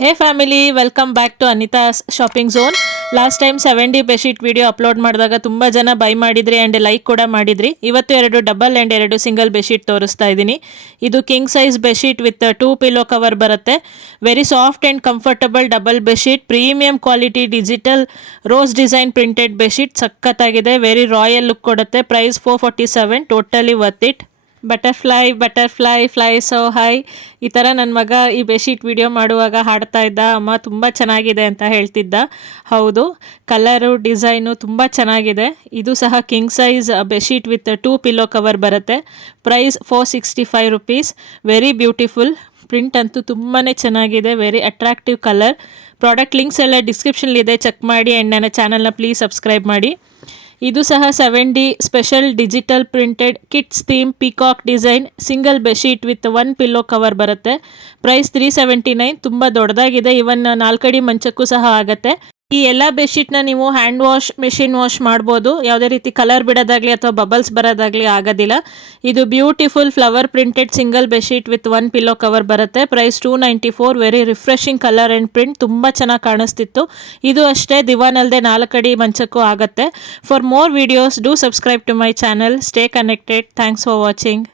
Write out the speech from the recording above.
Hey family, welcome back to Anita's shopping zone. Last time 7D bedsheet video upload ಮಾಡಿದಾಗ ತುಂಬ ಜನ by ಮಾಡಿದ್ರಿ and like ಕೂಡ ಮಾಡಿದ್ರಿ. ಇವತ್ತು 2 ಡಬಲ್ ಆ್ಯಂಡ್ 2 ಸಿಂಗಲ್ ಬೆಡ್ಶೀಟ್ ತೋರಿಸ್ತಾ ಇದ್ದೀನಿ. ಇದು king size bedsheet with 2 pillow cover ಬರುತ್ತೆ. Very soft and comfortable double bedsheet, premium quality digital rose design printed bedsheet. ಸಖತ್ತಾಗಿದೆ, ವೆರಿ ರಾಯಲ್ ಲುಕ್ ಕೊಡುತ್ತೆ. Price 447, totally worth it. Butterfly fly so high, ಈ ಥರ ನನ್ನ ಮಗ ಈ ಬೆಡ್ಶೀಟ್ ವಿಡಿಯೋ ಮಾಡುವಾಗ ಹಾಡ್ತಾ ಇದ್ದ. ಅಮ್ಮ ತುಂಬ ಚೆನ್ನಾಗಿದೆ ಅಂತ ಹೇಳ್ತಿದ್ದ. ಹೌದು, ಕಲರು ಡಿಸೈನು ತುಂಬ ಚೆನ್ನಾಗಿದೆ. ಇದು ಸಹ king size bedsheet with 2 pillow cover ಬರುತ್ತೆ. Price 465 rupees. Very beautiful, print ಅಂತೂ ತುಂಬಾ ಚೆನ್ನಾಗಿದೆ. Very attractive colour. Product links ಎಲ್ಲ ಡಿಸ್ಕ್ರಿಪ್ಷನ್ಲಿದೆ, ಚೆಕ್ ಮಾಡಿ ಆ್ಯಂಡ್ ನನ್ನ ಚಾನಲ್ನ ಪ್ಲೀಸ್ ಸಬ್ಸ್ಕ್ರೈಬ್ ಮಾಡಿ. ಇದು ಸಹ 7D special digital printed kids theme peacock design single bedsheet with 1 pillow cover ಬರುತ್ತೆ. ಪ್ರೈಸ್ 379. ತುಂಬ ದೊಡ್ಡದಾಗಿದೆ, ಇವನ್ 4 ಅಡಿ ಮಂಚಕ್ಕೂ ಸಹ ಆಗುತ್ತೆ. ಈ ಎಲ್ಲ ಬೆಡ್ಶೀಟ್ನ ನೀವು ಹ್ಯಾಂಡ್ ವಾಶ್, ಮೆಷಿನ್ ವಾಶ್ ಮಾಡ್ಬೋದು. ಯಾವುದೇ ರೀತಿ ಕಲರ್ ಬಿಡೋದಾಗಲಿ ಅಥವಾ ಬಬಲ್ಸ್ ಬರೋದಾಗಲಿ ಆಗೋದಿಲ್ಲ. ಇದು beautiful flower printed single bedsheet with 1 pillow cover ಬರುತ್ತೆ. Price 294. Very refreshing colour and print, ತುಂಬ ಚೆನ್ನಾಗಿ ಕಾಣಿಸ್ತಿತ್ತು. ಇದು ಅಷ್ಟೇ ದಿವಾನ್ ಅಲ್ಲದೆ 4 ಅಡಿ ಮಂಚಕ್ಕೂ ಆಗುತ್ತೆ. For more videos do subscribe to my channel. Stay connected. Thanks for watching.